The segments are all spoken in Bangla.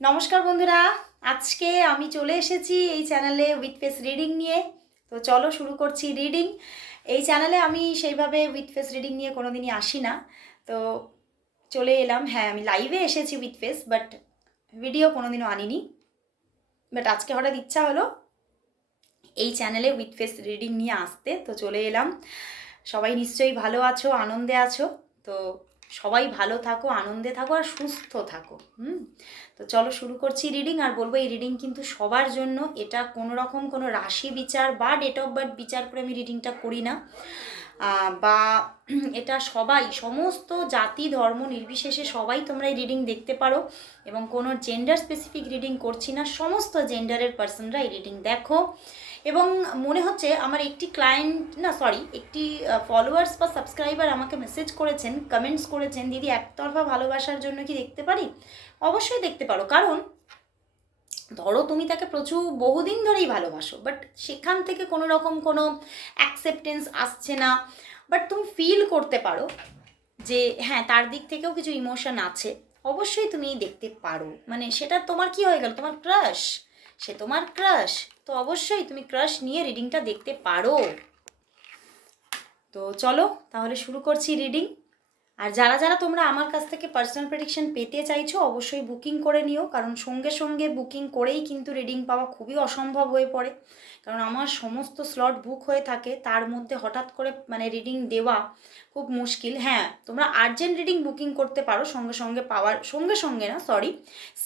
নমস্কার বন্ধুরা, আজকে আমি চলে এসেছি এই চ্যানেলে উইথ ফেস রিডিং নিয়ে। তো চলো শুরু করছি রিডিং এই চ্যানেলে আমি সেইভাবে উইথ ফেস রিডিং নিয়ে কোনো দিনই আসি না। তো চলে এলাম। হ্যাঁ আমি লাইভে এসেছি উইথ ফেস বাট ভিডিও কোনো দিনও আনিনি। বাট আজকে হঠাৎ ইচ্ছা হলো এই চ্যানেলে উইথ ফেস রিডিং নিয়ে আসতে। তো চলে এলাম। সবাই নিশ্চয়ই ভালো আছো, আনন্দে আছো। তো সবাই ভালো থাকো, আনন্দে থাকো আর সুস্থ থাকো। হুম? তো চলো শুরু করছি রিডিং আর বলব এই রিডিং কিন্তু সবার জন্য। এটা কোনো রকম কোনো রাশি বিচার বা ডেট অফ বার্থ বিচার করে আমি রিডিংটা করি না। বা এটা সবাই, সমস্ত জাতি, ধর্ম নির্বিশেষে সবাই তোমরা এই রিডিং দেখতে পারো এবং কোনো জেন্ডার স্পেসিফিক রিডিং করছি না, সমস্ত জেন্ডারের পার্সনরা এই রিডিং দেখো। এবং মনে হচ্ছে আমার একটি ক্লায়েন্ট না সরি একটি ফলোয়ার্স বা সাবস্ক্রাইবার আমাকে মেসেজ করেছেন কমেন্টস করেছেন, দিদি একতরফা ভালোবাসার জন্য কি দেখতে পারি? অবশ্যই দেখতে পারো। কারণ ধরো তুমি তাকে প্রচুর বহুদিন ধরেই ভালোবাসো বাট সেখান থেকে কোনো রকম কোনো অ্যাকসেপ্টেন্স আসছে না। বাট তুমি ফিল করতে পারো যে হ্যাঁ তার দিক থেকেও কিছু ইমোশন আছে। অবশ্যই তুমি দেখতে পারো। মানে সেটা তোমার কি হয়ে গেল? তোমার ক্রাশ সে তোমার ক্রাশ তো অবশ্যই তুমি ক্রাশ নিয়ে রিডিংটা দেখতে পারো। তো চলো, তাহলে শুরু করছি রিডিং আর যারা যারা তোমরা আমার কাছ থেকে পার্সোনাল প্রেডিকশন পেতে চাইছো, অবশ্যই বুকিং করে নিও, কারণ সঙ্গে সঙ্গে বুকিং করেই কিন্তু রিডিং পাওয়া খুবই অসম্ভব হয়ে পড়ে। কারণ আমার সমস্ত স্লট বুক হয়ে থাকে, তার মধ্যে হঠাৎ করে মানে রিডিং দেওয়া খুব মুশকিল। হ্যাঁ তোমরা আর্জেন্ট রিডিং বুকিং করতে পারো, সঙ্গে সঙ্গে পাওয়ার, সঙ্গে সঙ্গে না সরি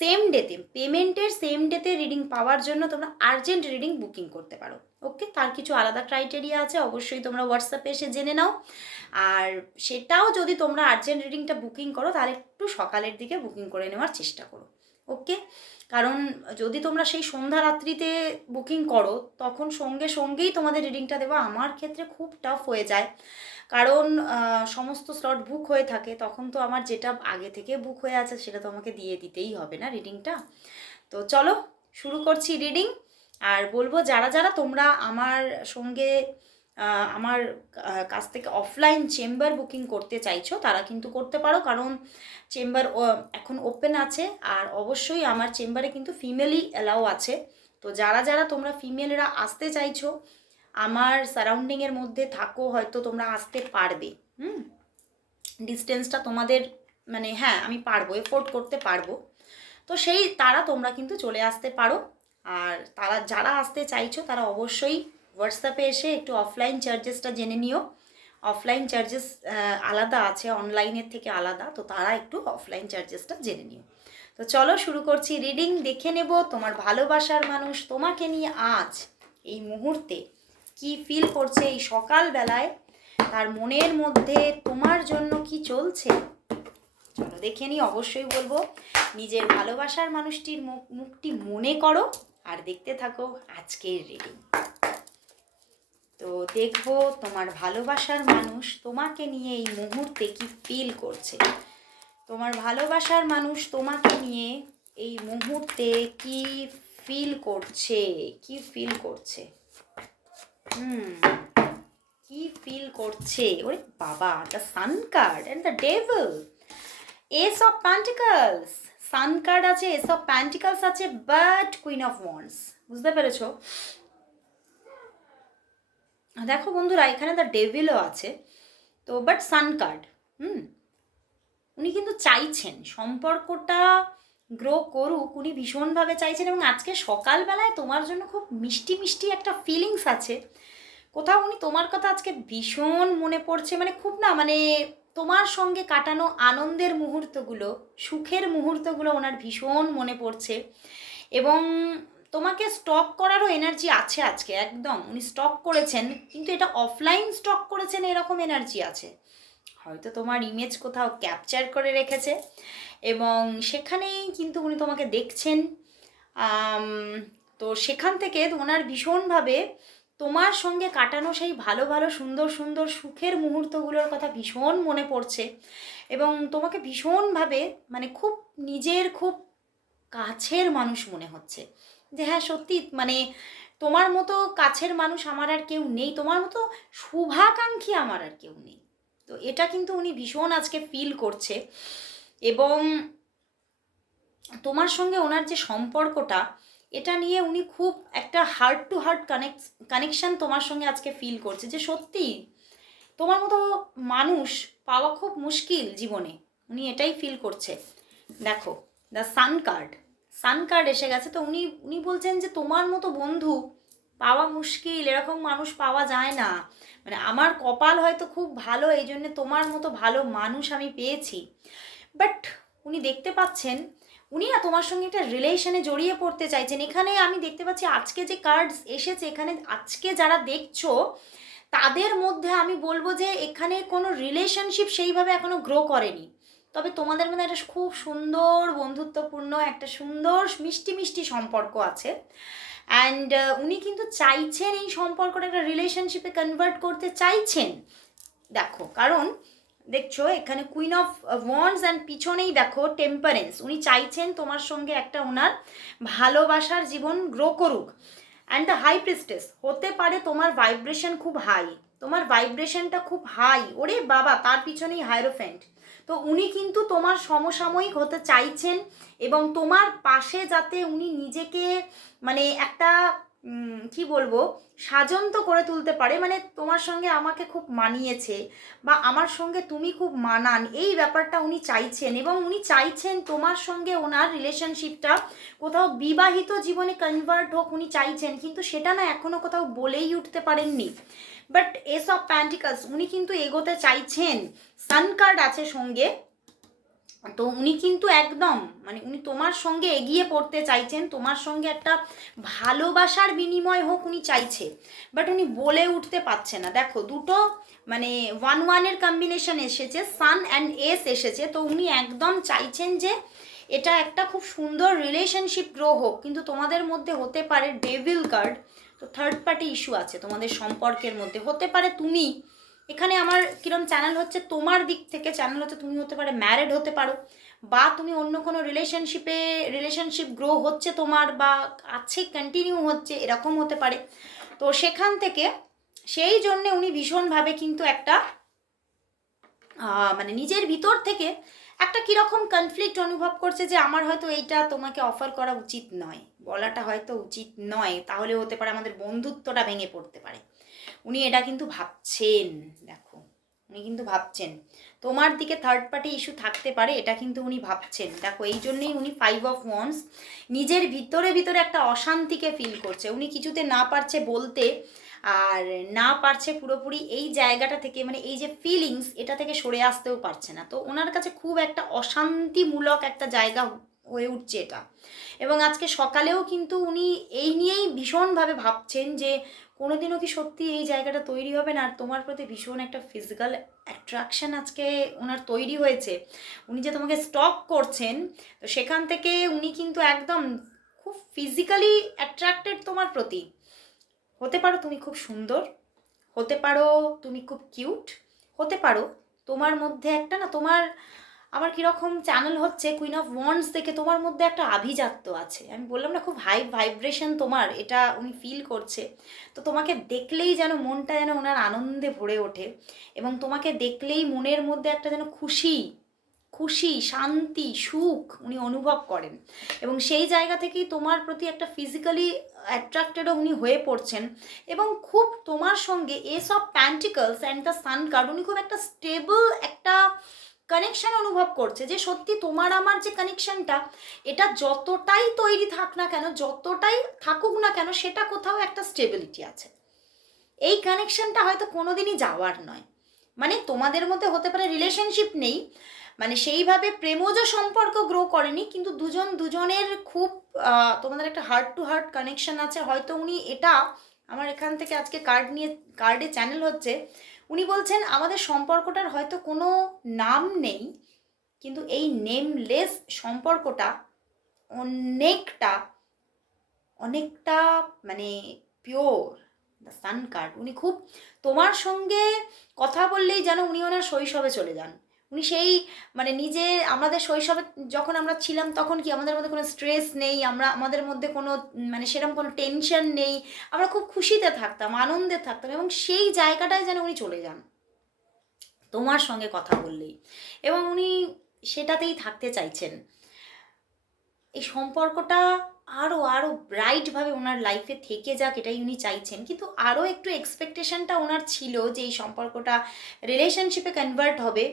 সেম ডেতে পেমেন্টের সেম ডেতে রিডিং পাওয়ার জন্য তোমরা আর্জেন্ট রিডিং বুকিং করতে পারো। ওকে তার কিছু আলাদা ক্রাইটেরিয়া আছে, অবশ্যই তোমরা হোয়াটসঅ্যাপে এসে জেনে নাও। আর সেটাও যদি তোমরা আর্জেন্ট রিডিংটা বুকিং করো, তাহলে একটু সকালের দিকে বুকিং করে নেওয়ার চেষ্টা করো ওকে কারণ যদি তোমরা সেই সন্ধ্যা রাত্রিতে বুকিং করো, তখন সঙ্গে সঙ্গেই তোমাদের রিডিংটা দেওয়া আমার ক্ষেত্রে খুব টাফ হয়ে যায়। কারণ সমস্ত স্লট বুক হয়ে থাকে, তখন তো আমার যেটা আগে থেকে বুক হয়ে আছে, সেটা তো আমাকে দিয়ে দিতেই হবে না রিডিংটা তো চলো, শুরু করছি রিডিং আর বলব যারা যারা তোমরা আমার সঙ্গে আমার কাছ থেকে অফলাইন চেম্বার বুকিং করতে চাইছো, তারা কিন্তু করতে পারো। কারণ চেম্বার এখন ওপেন আছে। আর অবশ্যই আমার চেম্বারে কিন্তু ফিমেলই অ্যালাও আছে। তো যারা যারা তোমরা ফিমেলরা আসতে চাইছো, আমার সারাউন্ডিংয়ের মধ্যে থাকো, হয়তো তোমরা আসতে পারবে। হুম? ডিস্টেন্সটা তোমাদের মানে হ্যাঁ আমি পারব এফোর্ড করতে পারব। তো সেই, তারা তোমরা কিন্তু চলে আসতে পারো। আর তারা, যারা আসতে চাইছো, তারা অবশ্যই হোয়াটসঅ্যাপে এসে একটু অফলাইন চার্জেসটা জেনে নিও। অফলাইন চার্জেস আলাদা আছে অনলাইনের থেকে আলাদা, তো তারা একটু অফলাইন চার্জেসটা জেনে নিও। তো চলো শুরু করছি রিডিং দেখে নেব তোমার ভালোবাসার মানুষ তোমাকে নিয়ে আজ, এই মুহূর্তে কি ফিল করছে এই সকালবেলায়? তার মনের মধ্যে তোমার জন্য কি চলছে? চলো দেখে নিই, অবশ্যই বলব, নিজের ভালোবাসার মানুষটির মুখ মুখটি মনে করো আর দেখতে থাকো আজকের রিডিং তো দেখব তোমার ভালোবাসার মানুষ তোমাকে নিয়ে এই মুহূর্তে কি ফিল করছে? তোমার ভালোবাসার মানুষ তোমাকে নিয়ে এই মুহূর্তে কি ফিল করছে? কি ফিল করছে? হুম, কি ফিল করছে? ওরে বাবা the sun card and the devil ace of pentacles sun card আছে এস অফ প্যান্টিকলস আছে বাট কুইন অফ ওয়ান্স বুঝতে পেরেছ? দেখো বন্ধুরা, এখানে দ্য ডেভিলও আছে, তো বাট সান কার্ড হুম? উনি কিন্তু চাইছেন, সম্পর্কটা গ্রো করুক, উনি ভীষণভাবে চাইছেন এবং আজকে সকালবেলায় তোমার জন্য খুব মিষ্টি মিষ্টি একটা ফিলিংস আছে। কোথাও উনি তোমার কথা আজকে ভীষণ মনে পড়ছে মানে খুব না মানে তোমার সঙ্গে কাটানো আনন্দের মুহূর্তগুলো, সুখের মুহূর্তগুলো ওনার ভীষণ মনে পড়ছে। এবং তোমাকে স্টক করারও এনার্জি আছে আজকে, একদম। উনি স্টক করেছেন, কিন্তু এটা অফলাইন স্টক করেছেন এরকম এনার্জি আছে। হয়তো তোমার ইমেজ কোথাও ক্যাপচার করে রেখেছে, এবং সেখানেই কিন্তু উনি তোমাকে দেখছেন। তো সেখান থেকে ওনার ভীষণভাবে তোমার সঙ্গে কাটানো সেই ভালো ভালো, সুন্দর সুন্দর সুখের মুহূর্তগুলোর কথা ভীষণ মনে পড়ছে, এবং তোমাকে ভীষণভাবে মানে খুব নিজের খুব কাছের মানুষ মনে হচ্ছে। যে হ্যাঁ সত্যি মানে তোমার মতো কাছের মানুষ আমার আর কেউ নেই, তোমার মতো শুভাকাঙ্ক্ষী আমার আর কেউ নেই। তো এটা কিন্তু উনি ভীষণ আজকে ফিল করছে এবং তোমার সঙ্গে ওনার যে সম্পর্কটা, এটা নিয়ে উনি খুব একটা heart to heart connect connection তোমার সঙ্গে আজকে ফিল করছে যে সত্যি তোমার মতো মানুষ পাওয়া খুব মুশকিল জীবনে। উনি এটাই ফিল করছে। দেখো the sun card sun card এসে গেছে। তো উনি উনি বলছেন যে, তোমার মতো বন্ধু পাওয়া মুশকিল, এরকম মানুষ পাওয়া যায় না। মানে আমার কপাল হয়তো খুব ভালো, এই জন্য তোমার মতো ভালো মানুষ আমি পেয়েছি। বাট উনি দেখতে পাচ্ছেন, উনি না তোমার সঙ্গে একটা রিলেশনে জড়িয়ে পড়তে চাইছেন। এখানে আমি দেখতে পাচ্ছি, আজকে যে কার্ডস এসেছে, এখানে আজকে যারা দেখছ, তাদের মধ্যে আমি বলব যে, এখানে কোনো রিলেশনশিপ সেইভাবে এখনও গ্রো করেনি। তবে তোমাদের মধ্যে একটা খুব সুন্দর বন্ধুত্বপূর্ণ, একটা সুন্দর মিষ্টি মিষ্টি সম্পর্ক আছে। অ্যান্ড উনি কিন্তু চাইছেন এই সম্পর্কটা একটা রিলেশনশিপে কনভার্ট করতে, চাইছেন। দেখো, কারণ দেখছ, এখানে কুইন অফ ওয়ান্স অ্যান্ড পিছনেই দেখো টেম্পারেন্স উনি চাইছেন তোমার সঙ্গে একটা ওনার ভালোবাসার জীবন গ্রো করুক। অ্যান্ড দ্য হাই প্রিস্টেস হতে পারে তোমার ভাইব্রেশন খুব হাই তোমার ভাইব্রেশনটা খুব হাই ওরে বাবা, তার পিছনেই হাইরোফেন্ট তো উনি কিন্তু তোমার সমসাময়িক হতে চাইছেন এবং তোমার পাশে যাতে উনি নিজেকে মানে একটা কি বলব? সাজন্ত করে তুলতে পারে। মানে তোমার সঙ্গে আমাকে খুব মানিয়েছে বা আমার সঙ্গে তুমি খুব মানান। এই ব্যাপারটা উনি চাইছেন এবং উনি চাইছেন তোমার সঙ্গে ওনার রিলেশনশিপটা কোথাও বিবাহিত জীবনে কনভার্ট হোক উনি চাইছেন। কিন্তু সেটা না এখনও কোথাও বলেই উঠতে পারেননি। বাট এস অফ প্যান্টিকালস উনি কিন্তু এগোতে চাইছেন। সান কার্ড আছে সঙ্গে। তো উনি কিন্তু একদম মানে উনি তোমার সঙ্গে এগিয়ে পড়তে চাইছেন, তোমার সঙ্গে একটা ভালোবাসার বিনিময় হোক উনি চাইছে। বাট উনি বলে উঠতে পারছে না। দেখো, দুটো মানে ওয়ান ওয়ানের কম্বিনেশন এসেছে সান অ্যান্ড এস এসেছে। তো উনি একদম চাইছেন যে এটা একটা খুব সুন্দর রিলেশনশিপ গ্রো হোক। কিন্তু তোমাদের মধ্যে হতে পারে ডেভিল কার্ড তো থার্ড পার্টি ইস্যু আছে তোমাদের সম্পর্কের মধ্যে। হতে পারে তুমি এখানে আমার কিরম চ্যানেল হচ্ছে, তোমার দিক থেকে চ্যানেল হচ্ছে, তুমি হতে পারে ম্যারেড হতে পারো, বা তুমি অন্য কোনো রিলেশনশিপে রিলেশনশিপ গ্রো হচ্ছে তোমার, বা আছে কন্টিনিউ হচ্ছে, এরকম হতে পারে। তো সেখান থেকে সেই জন্যে উনি ভীষণভাবে কিন্তু একটা মানে নিজের ভিতর থেকে একটা কীরকম কনফ্লিক্ট অনুভব করছে যে আমার হয়তো এইটা তোমাকে অফার করা উচিত নয়, বলাটা হয়তো উচিত নয়, তাহলে হতে পারে আমাদের বন্ধুত্বটা ভেঙে পড়তে পারে। উনি এটা কিন্তু ভাবছেন, দেখো। উনি কিন্তু ভাবছেন। তোমার দিকে থার্ড পার্টি ইস্যু থাকতে পারে, এটা কিন্তু উনি ভাবছেন। দেখো, এই জন্যেই উনি ফাইভ অফ ওয়ান্স নিজের ভিতরে ভিতরে একটা অশান্তিকে ফিল করছে। উনি কিছুতে না পারছে বলতে আর না পারছে পুরোপুরি এই জায়গাটা থেকে মানে এই যে ফিলিংস এটা থেকে সরে আসতেও পারছে না। তো ওনার কাছে খুব একটা অশান্তিমূলক একটা জায়গা হয়ে উঠছে এটা। এবং আজকে সকালেও কিন্তু উনি এই নিয়েই ভীষণভাবে ভাবছেন যে কোনোদিনও কি সত্যি এই জায়গাটা তৈরি হবে না? আর তোমার প্রতি ভীষণ একটা ফিজিক্যাল অ্যাট্রাকশন আজকে ওনার তৈরি হয়েছে। উনি যে তোমাকে স্টক করছেন, তো সেখান থেকে উনি কিন্তু একদম খুব ফিজিক্যালি অ্যাট্রাক্টেড তোমার প্রতি। হতে পারো তুমি খুব সুন্দর, হতে পারো তুমি খুব কিউট হতে পারো তোমার মধ্যে একটা না তোমার আমার কীরকম চ্যানেল হচ্ছে কুইন অফ ওয়ান্স দেখে তোমার মধ্যে একটা আভিজাত্য আছে। আমি বললাম না, খুব হাই ভাইব্রেশন তোমার, এটা উনি ফিল করছে। তো তোমাকে দেখলেই যেন মনটা যেন ওনার আনন্দে ভরে ওঠে এবং তোমাকে দেখলেই মনের মধ্যে একটা যেন খুশি খুশি, শান্তি, সুখ উনি অনুভব করেন। এবং সেই জায়গা থেকেই তোমার প্রতি একটা ফিজিক্যালি অ্যাট্রাক্টেডও উনি হয়ে পড়ছেন। এবং খুব তোমার সঙ্গে ace of pentacles and the sun card উনি খুব একটা স্টেবল একটা কানেকশন অনুভব করছে যে সত্যি তোমার আমার যে কানেকশনটা এটা যতটাই তৈরি থাক না কেন, যতটাই থাকুক না কেন, সেটা কোথাও একটা স্টেবিলিটি আছে। এই কানেকশনটা হয়তো কোনোদিনই যাওয়ার নয়। মানে তোমাদের মধ্যে হতে পারে রিলেশনশিপ নেই মানে সেইভাবে প্রেমজ সম্পর্ক গ্রো করেনি, কিন্তু দুজন দুজনের খুব তোমাদের একটা হার্ট টু হার্ট কানেকশন আছে। হয়তো উনি এটা, আমার এখান থেকে আজকে কার্ড নিয়ে কার্ডে চ্যানেল হচ্ছে উনি বলছেন, আমাদের সম্পর্কটার হয়তো কোনো নাম নেই, কিন্তু এই নেমলেস সম্পর্কটা অনেকটা অনেকটা মানে পিওর দ্য সান কার্ড উনি খুব তোমার সঙ্গে কথা বললেই যেন উনি ওনার শৈশবে চলে যান। উনি সেই মানে নিজে আমাদের শৈশবে যখন আমরা ছিলাম তখন কি আমাদের মধ্যে কোনো স্ট্রেস নেই, আমরা আমাদের মধ্যে কোনো মানে সেরকম কোনো টেনশন নেই, আমরা খুব খুশিতে থাকতাম, আনন্দে থাকতাম এবং সেই জায়গাটায় যেন উনি চলে যান। তোমার সঙ্গে কথা বললেই। এবং উনি সেটাতেই থাকতে চাইছেন। এই সম্পর্কটা আরও আরও ব্রাইটভাবে ওনার লাইফে থেকে যাক, এটাই উনি চাইছেন। কিন্তু আরও একটু এক্সপেকটেশনটা ওনার ছিল যে এই সম্পর্কটা রিলেশনশিপে কনভার্ট হবে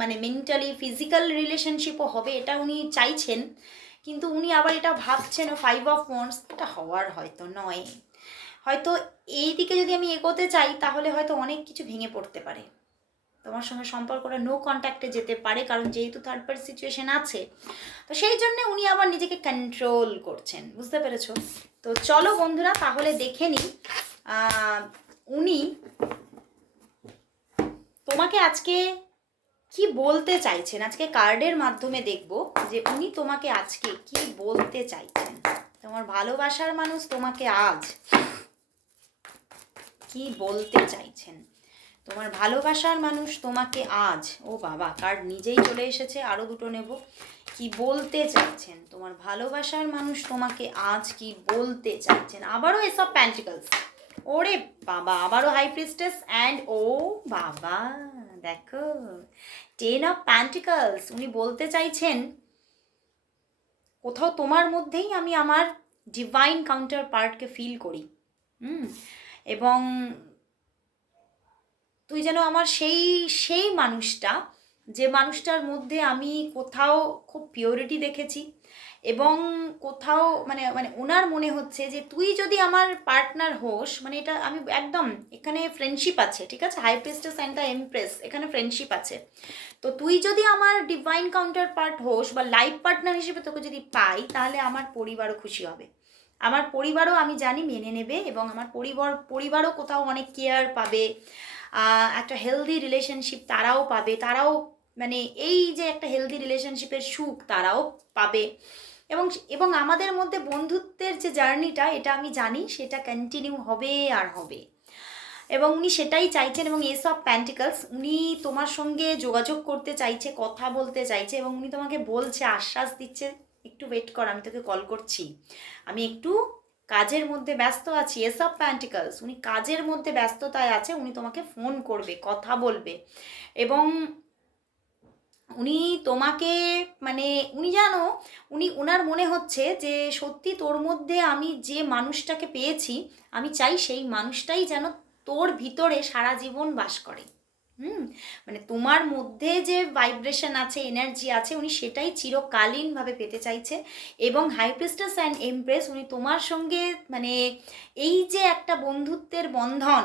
মানে মেন্টালি ফিজিক্যাল রিলেশনশিপও হবে, এটা উনি চাইছেন। কিন্তু উনি আবার এটা ভাবছেন ফাইভ অফ ওয়ান্স এটা হওয়ার হয়তো নয়। হয়তো এই দিকে যদি আমি এগোতে চাই, তাহলে হয়তো অনেক কিছু ভেঙে পড়তে পারে। তোমার সঙ্গে সম্পর্কটা নো কন্ট্যাক্টে যেতে পারে, কারণ যেহেতু থার্ড পার্টি সিচুয়েশন আছে। তো সেই জন্য উনি আবার নিজেকে কন্ট্রোল করছেন, বুঝতে পেরেছ? তো চলো বন্ধুরা, তাহলে দেখে নিই উনি তোমাকে আজকে কি বলতে চাইছেন? আজকে কার্ডের মাধ্যমে দেখব যে উনি তোমাকে আজকে কি বলতে চাইছেন। তোমার ভালোবাসার মানুষ তোমাকে আজ কি বলতে চাইছেন? তোমার ভালোবাসার মানুষ তোমাকে আজ, ও বাবা, কার্ড নিজেই চলে এসেছে আরও দুটো নেব। কি বলতে চাইছেন? তোমার ভালোবাসার মানুষ তোমাকে আজ কি বলতে চাইছেন? আবারও এসব প্যান্টিকলস। ওরে বাবা, আবারও হাই প্রিস্টেস অ্যান্ড ও বাবা, দেখো। টেন অফ প্যান্টিকলস উনি বলতে চাইছেন, কোথাও তোমার মধ্যেই আমি আমার ডিভাইন কাউন্টার পার্টকে ফিল করি। হুম, এবং তুই যেন আমার সেই সেই মানুষটা, যে মানুষটার মধ্যে আমি কোথাও খুব পিওরিটি দেখেছি এবং কোথাও মানে মানে ওনার মনে হচ্ছে যে তুই যদি আমার পার্টনার হোস মানে এটা আমি একদম এখানে ফ্রেন্ডশিপ আছে, ঠিক আছে? High priestess and the empress এখানে ফ্রেন্ডশিপ আছে। তো তুই যদি আমার ডিভাইন কাউন্টার পার্ট হোস বা লাইফ পার্টনার হিসেবে তোকে যদি পাই, তাহলে আমার পরিবারও খুশি হবে। আমার পরিবারও আমি জানি মেনে নেবে এবং আমার পরিবার, পরিবারও কোথাও অনেক কেয়ার পাবে। একটা হেলদি রিলেশনশিপ তারাও পাবে, তারাও মানে এই যে একটা হেলদি রিলেশনশিপের সুখ তারাও পাবে। এবং এবং আমাদের মধ্যে বন্ধুত্বের যে জার্নিটা এটা আমি জানি সেটা কন্টিনিউ হবে আর হবে। এবং উনি সেটাই চাইছেন এবং এসব প্যান্টিকলস উনি তোমার সঙ্গে যোগাযোগ করতে চাইছে, কথা বলতে চাইছে এবং উনি তোমাকে বলছে, আশ্বাস দিচ্ছে, একটু ওয়েট কর, আমি তোকে কল করছি। আমি একটু কাজের মধ্যে ব্যস্ত আছি এসব প্যান্টিকলস, উনি কাজের মধ্যে ব্যস্ততায় আছে, উনি তোমাকে ফোন করবে, কথা বলবে। এবং উনি তোমাকে মানে উনি জানো, উনি ওনার মনে হচ্ছে যে সত্যি তোর মধ্যে আমি যে মানুষটাকে পেয়েছি, আমি চাই সেই মানুষটাই যেন তোর ভিতরে সারা জীবন বাস করে। হুম মানে তোমার মধ্যে যে ভাইব্রেশন আছে এনার্জি আছে, উনি সেটাই চিরকালীনভাবে পেতে চাইছে এবং হাইপ্রেস্টাস অ্যান্ড এমপ্রেস উনি তোমার সঙ্গে মানে এই যে একটা বন্ধুত্বের বন্ধন,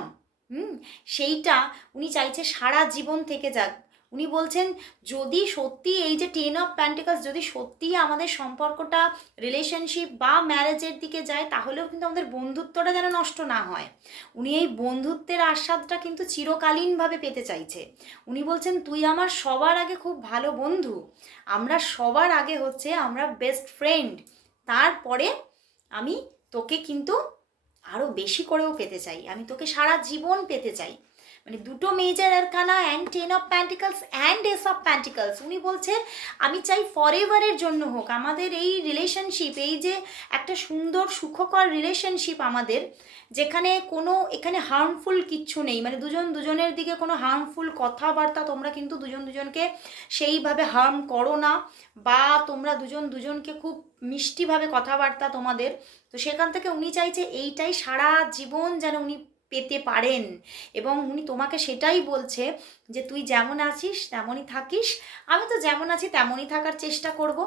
হুম, সেইটা উনি চাইছে সারা জীবন থেকে যাক। উনি বলছেন, যদি সত্যি এই যে টেন অফ প্যান্টিকাস যদি সত্যি আমাদের সম্পর্কটা রিলেশনশিপ বা ম্যারেজের দিকে যায়, তাহলেও কিন্তু আমাদের বন্ধুত্বটা যেন নষ্ট না হয়। উনি এই বন্ধুত্বের আস্বাদটা কিন্তু চিরকালীনভাবে পেতে চাইছে। উনি বলছেন, তুই আমার সবার আগে খুব ভালো বন্ধু। আমরা সবার আগে হচ্ছে আমরা বেস্ট ফ্রেন্ড তারপরে আমি তোকে কিন্তু আরও বেশি করেও পেতে চাই। আমি তোকে সারা জীবন পেতে চাই। মানে দুটো major arcana and ten of pentacles and ace of pentacles উনি বলছে আমি চাই ফরএভারের জন্য হোক। আমাদের এই রিলেশনশিপ এই যে একটা সুন্দর, সুখকর রিলেশনশিপ আমাদের, যেখানে কোনো, এখানে হার্মফুল কিচ্ছু নেই। মানে দুজন দুজনের দিকে কোনো হার্মফুল কথাবার্তা তোমরা কিন্তু দুজন দুজনকে সেইভাবে হার্ম করো না, বা তোমরা দুজন দুজনকে খুব মিষ্টিভাবে কথাবার্তা তোমাদের। তো সেখান থেকে উনি চাইছে, এইটাই সারা জীবন যেন উনি পেতে পারেন। এবং উনি তোমাকে সেটাই বলছে যে, তুই যেমন আছিস, তেমনই থাকিস। আমি তো যেমন আছি, তেমনই থাকার চেষ্টা করব।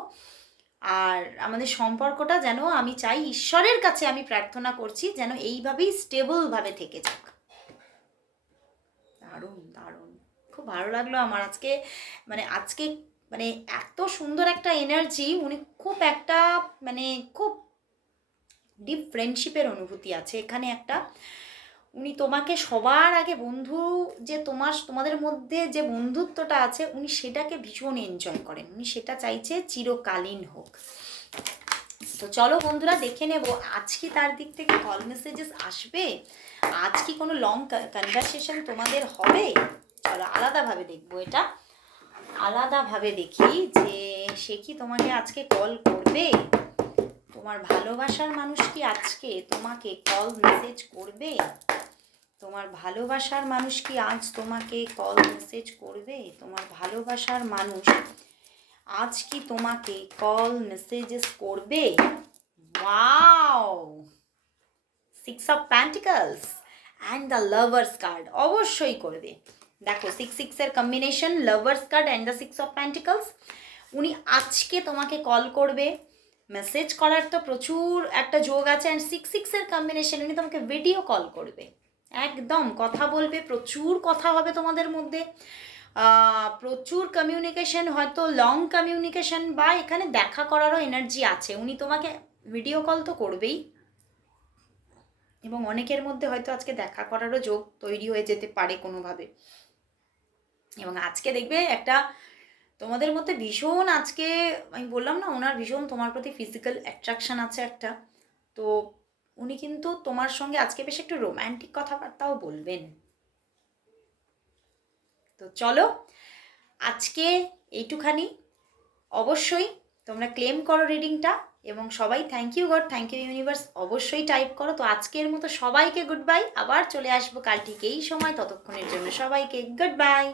আর আমাদের সম্পর্কটা যেন আমি চাই ঈশ্বরের কাছে আমি প্রার্থনা করছি, যেন এইভাবেই স্টেবলভাবে থেকে যাক। দারুণ দারুণ। খুব ভালো লাগল আমার আজকে। মানে আজকে মানে এত সুন্দর একটা এনার্জি উনি খুব একটা মানে খুব ডিপ ফ্রেন্ডশিপের অনুভূতি আছে। এখানে একটা উনি তোমাকে সবার আগে বন্ধু, যে তোমার, তোমাদের মধ্যে যে বন্ধুত্বটা আছে, উনি সেটাকে ভীষণ এনজয় করেন। উনি সেটা চাইছে চিরকালীন হোক। তো চলো বন্ধুরা, দেখে নেব আজ কি তার দিক থেকে কল মেসেজেস আসবে। আজ কি কোনো লং কনভারসেশন তোমাদের হবে? চলো আলাদাভাবে দেখব এটা। আলাদাভাবে দেখি যে সে কি তোমাকে আজকে কল করবে? তোমার ভালোবাসার মানুষ কি আজকে তোমাকে কল মেসেজ করবে? তোমার ভালোবাসার মানুষ কি আজ তোমাকে কল মেসেজ করবে? তোমার ভালোবাসার মানুষ আজ কি তোমাকে কল মেসেজেস করবে? Wow six of pentacles and the lovers card অবশ্যই করবে। দেখো সিক্স সিক্সের combination lovers card and the six of pentacles উনি আজকে তোমাকে কল করবে। মেসেজ করার তো প্রচুর একটা যোগ আছে অ্যান্ড সিক্স সিক্সের কম্বিনেশন উনি তোমাকে ভিডিও কল করবে। একদম কথা বলবে, প্রচুর কথা হবে তোমাদের মধ্যে। প্রচুর কমিউনিকেশন হয়তো লং কমিউনিকেশন বা এখানে দেখা করারও এনার্জি আছে। উনি তোমাকে ভিডিও কল তো করবেই। এবং অনেকের মধ্যে হয়তো আজকে দেখা করারও যোগ তৈরি হয়ে যেতে পারে কোনোভাবে। এবং আজকে দেখবে একটা তোমাদের মধ্যে ভীষণ আজকে আমি বললাম না, ওনার ভীষণ তোমার প্রতি ফিজিক্যাল অ্যাট্রাকশন আছে একটা। তো উনি কিন্তু তোমার সঙ্গে আজকে বেশ একটু রোম্যান্টিক কথাবার্তাও বলবেন। তো চলো, আজকে এইটুখানি। অবশ্যই তোমরা ক্লেম করো রিডিংটা এবং সবাই thank you god thank you universe অবশ্যই টাইপ করো। তো আজকের মতো সবাইকে গুড বাই আবার চলে আসব কাল ঠিক এই সময়, ততক্ষণের জন্য সবাইকে গুড বাই